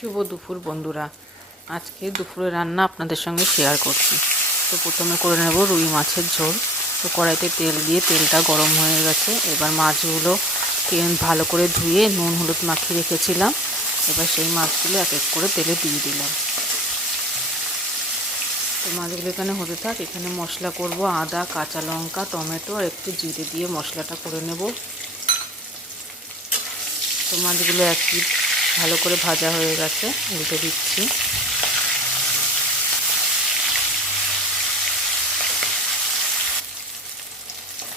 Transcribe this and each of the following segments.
শুভ দুপুর বন্ধুরা। আজকে দুপুরে রান্না আপনাদের সঙ্গে শেয়ার করছি। তো প্রথমে করে নেব রুই মাছের ঝোল। তো কড়াইতে তেল দিয়ে তেলটা গরম হয়ে গেছে। এবার মাছগুলো ভালো করে ধুয়ে নুন হলুদ মাখিয়ে রেখেছিলাম। এবার সেই মাছগুলো এক এক করে তেলে দিয়ে দিলাম। তো মাছগুলো এখানে হতে থাক। এখানে মশলা করব, আদা, কাঁচা লঙ্কা, টমেটো আর একটু জিরে দিয়ে মশলাটা করে নেব। তো মাছগুলো এক পিঠ ভালো করে ভাজা হয়ে গেছে, উল্টে দিচ্ছি।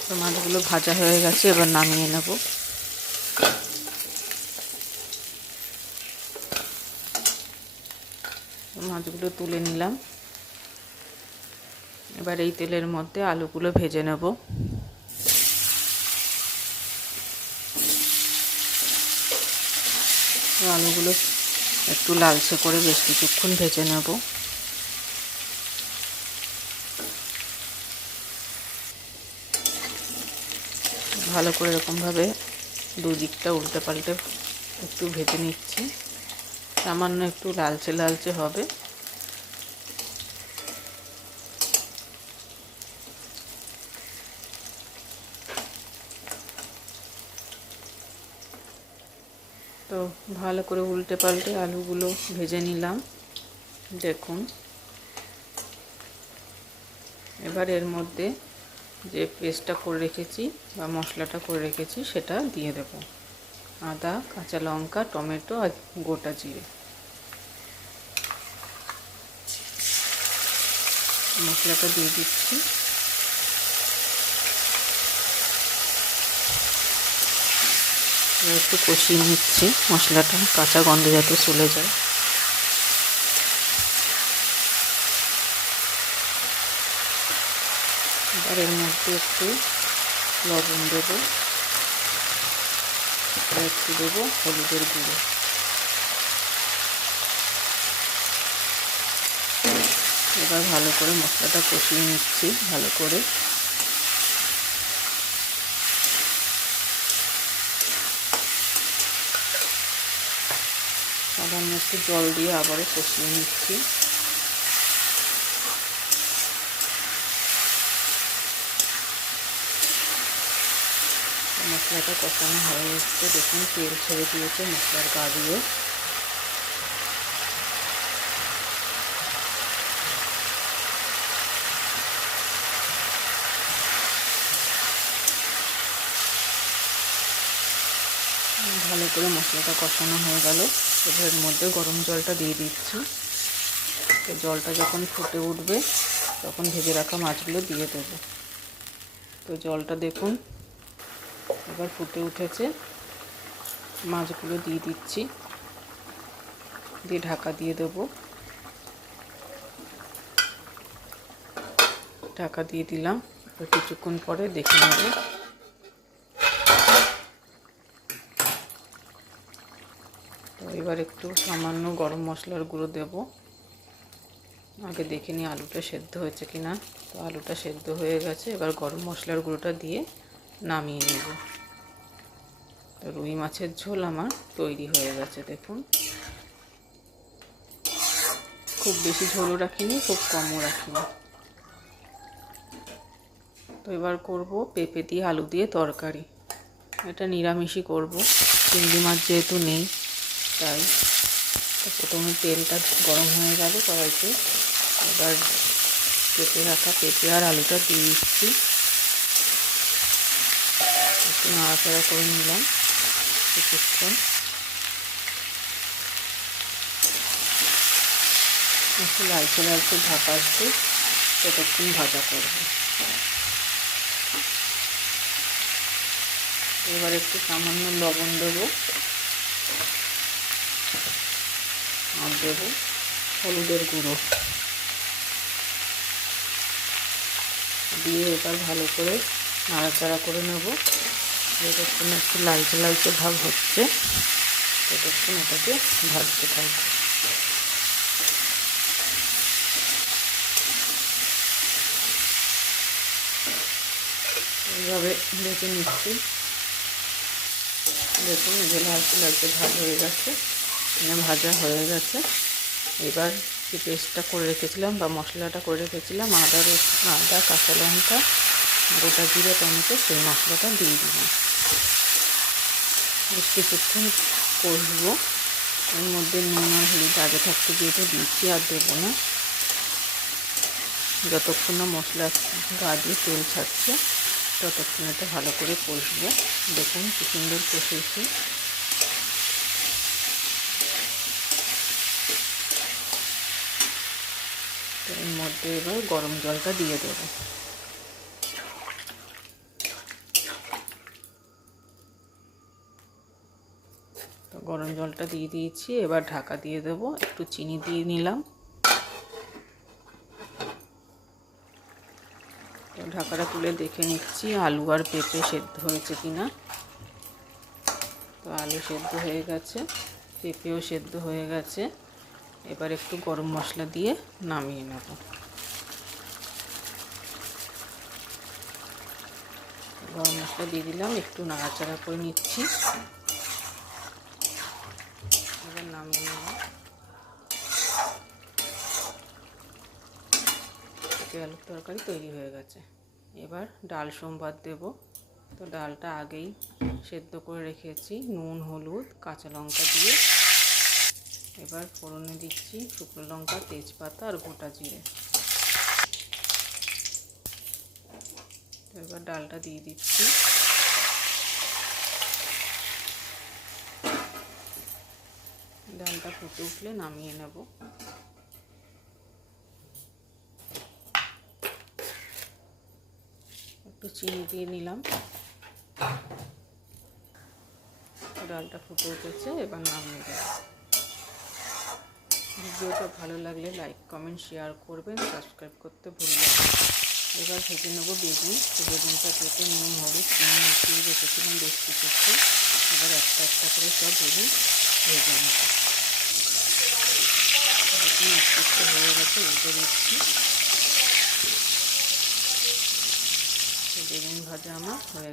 তো মাছগুলো ভাজা হয়ে গেছে, এবার নামিয়ে নেব। মাছগুলো তুলে নিলাম। এবার এই তেলের মধ্যে আলুগুলো ভেজে নেব। আলুগুলো একটু লালচে করে বেশ কিছুক্ষণ ভেজে নেব। ভালো করে এরকমভাবে দুদিকটা উল্টে পাল্টে একটু ভেজে নিচ্ছি। সামান্য একটু লালচে লালচে হবে। তো ভালো করে উল্টে পাল্টে আলুগুলো ভেজে নিলাম। দেখুন, এবার এর মধ্যে যে পেস্টটা করে রেখেছি বা মশলাটা করে রেখেছি সেটা দিয়ে দেব। আদা, কাঁচা লঙ্কা, টমেটো আর গোটা জিরে। মশলাটা দিয়ে দিচ্ছি। একটু কষিয়ে নিচ্ছি মশলাটা, কাঁচা গন্ধ যাতে চলে যায়। এবার এর মধ্যে একটু লবণ দেবো আর একটু দেবো হলুদের গুঁড়ো। এবার ভালো করে মশলাটা কষিয়ে নিচ্ছি ভালো করে। সামান্য একটু জল দিয়ে আবারও কষিয়ে নিচ্ছি। মশলাটা কষানো হয়ে এসছে, দেখুন তেল ছেড়ে দিয়েছে মশলার গা দিয়ে। ভালো করে মশলাটা কষানো হয়ে গেল। এবার এর মধ্যে গরম জলটা দিয়ে দিচ্ছি। তো জলটা যখন ফুটে উঠবে তখন ভেজে রাখা মাছগুলো দিয়ে দেব। তো জলটা দেখুন এবার ফুটে উঠেছে। মাছগুলো দিয়ে দিচ্ছি, দিয়ে ঢাকা দিয়ে দেব। ঢাকা দিয়ে দিলাম। এবার কিছুক্ষণ পরে দেখে নেব। তো এবার একটু সামান্য গরম মশলার গুঁড়ো দেব। আগে দেখে নিই আলুটা সেদ্ধ হয়েছে কিনা। তো আলুটা সেদ্ধ হয়ে গেছে। এবার গরম মশলার গুঁড়োটা দিয়ে নামিয়ে নেব। তো রুই মাছের ঝোল আমার তৈরি হয়ে গেছে। দেখুন, খুব বেশি ঝোলও রাখিনি, খুব কমও রাখিনি। তো এবার করব পেঁপে দিয়ে আলু দিয়ে তরকারি। এটা নিরামিষই করব, চিংড়ি মাছ যেহেতু নেই তাই। তো প্রথমে তেলটা গরম হয়ে গেল কড়াইতে। এবার কেটে রাখা পেঁপে আর আলুটা দিয়ে দিচ্ছি। একটু নাড়াচাড়া করে নিলাম কিছুক্ষণ। একটু লালচে লালচে ভাপ আসবে ততক্ষণ ভাজা করব। এবার একটু সামান্য লবণ দেবো আর দেবো হলুদের গুঁড়ো দিয়ে এবার ভালো করে নাড়াচাড়া করে নেব। যতক্ষণ একটু লালচে লালচে ভাব হচ্ছে ততক্ষণ এটাকে ভাজতে থাকবো। এইভাবে ভেজে নিচ্ছি। দেখুন এই যে লালচে লালচে ভাব হয়ে গেছে। ভাজা হয়ে গেছে। এবার যে পেস্টটা করে রেখেছিলাম বা মশলাটা করে রেখেছিলাম আদা কাঁচা লঙ্কা গোটা জিরে টমেটো, সেই মশলাটা দিয়ে দিলাম। বেশ কিছুক্ষণ কষবো। এর মধ্যে নুন আর হলুদ আগে থাকতে দিয়ে দিচ্ছি, আর দেবো না। যতক্ষণ না মশলা গা দিয়ে তেল ছাড়ছে ততক্ষণ এটা ভালো করে কষবো। দেখুন কি সুন্দর কষেছি। এর মধ্যে এবার গরম জলটা দিয়ে দেবো। তো গরম জলটা দিয়ে দিয়েছি, এবার ঢাকা দিয়ে দেবো। একটু চিনি দিয়ে নিলাম। তো ঢাকাটা তুলে দেখে নিচ্ছি আলু আর পেঁপে সেদ্ধ হয়েছে কিনা। তো আলু সেদ্ধ হয়ে গেছে, পেঁপেও সেদ্ধ হয়ে গেছে। এবার একটু গরম মশলা দিয়ে নামিয়ে নেব। গরম মশলা দিয়ে দিলাম, একটু নাড়াচাড়া করে নিচ্ছি। এবার নামিয়ে নেব। পেঁপে আলুর তরকারি তৈরি হয়ে গেছে। এবার ডাল সোমবার দেব। তো ডালটা আগেই সেদ্ধ করে রেখেছি নুন হলুদ কাঁচা লঙ্কা দিয়ে। এবার ফোড়নে দিচ্ছি শুকনো লঙ্কা তেজপাতা আর গোটা জিরে। এবার ডালটা দিয়ে দিচ্ছি। ডালটা ফুটে উঠলে নামিয়ে নেব। একটু চিনি দিয়ে নিলাম। ডালটা ফুটে উঠেছে, এবার নামিয়ে দেব। ভিডিওটা ভালো লাগলে লাইক কমেন্ট শেয়ার করবেন, সাবস্ক্রাইব করতে ভুলবেন না। এবার ভেজে নেব বেগুন। তো বেগুনটা কেটে নুন হলুদ চিনি মিশিয়ে রেখেছিলাম বেশ কিছুক্ষণ। এবার একটা একটা করে সব বেগুন ভেজে নেব। বেগুন একটা একটা হয়ে গেছে, উল্টে দিচ্ছি। বেগুন ভাজা আমার হয়ে